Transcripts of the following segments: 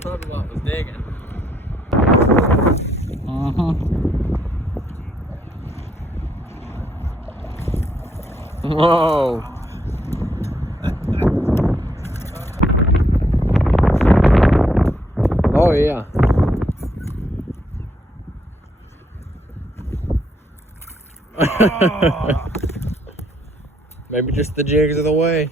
talking about was digging. Whoa. Oh yeah. Oh. Maybe just the jigs of the way.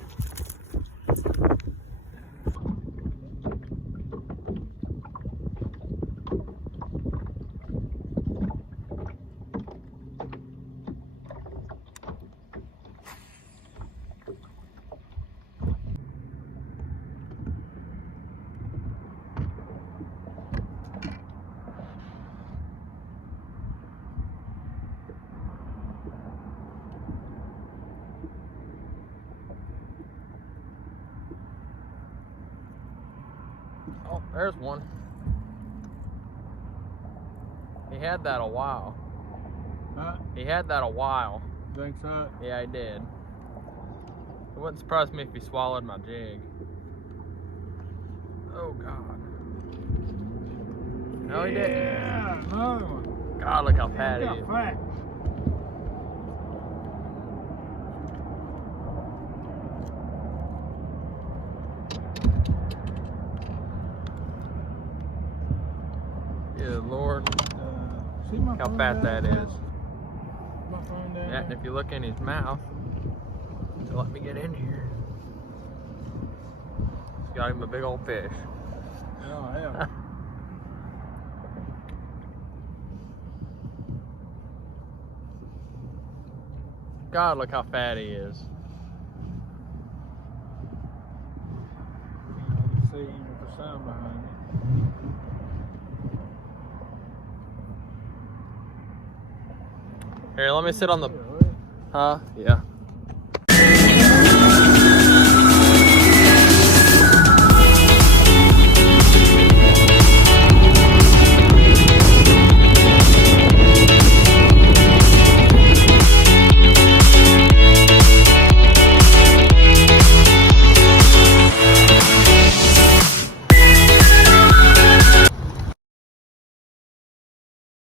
Oh, there's one. He had that a while. Huh? He had that a while. Think so? Yeah, he did. It wouldn't surprise me if he swallowed my jig. Oh, God. No, he didn't. Yeah, another one. God, look how fat he He is. got fat. Good Lord. See my How phone fat down that there? is. My phone down Yeah, and there? if you look in his mouth, let me get in here. He's got him a big old fish. Oh, hell. God, look how fat he is. I can see even the sun behind it. Here, let me sit on the... Yeah, right? Huh? Yeah.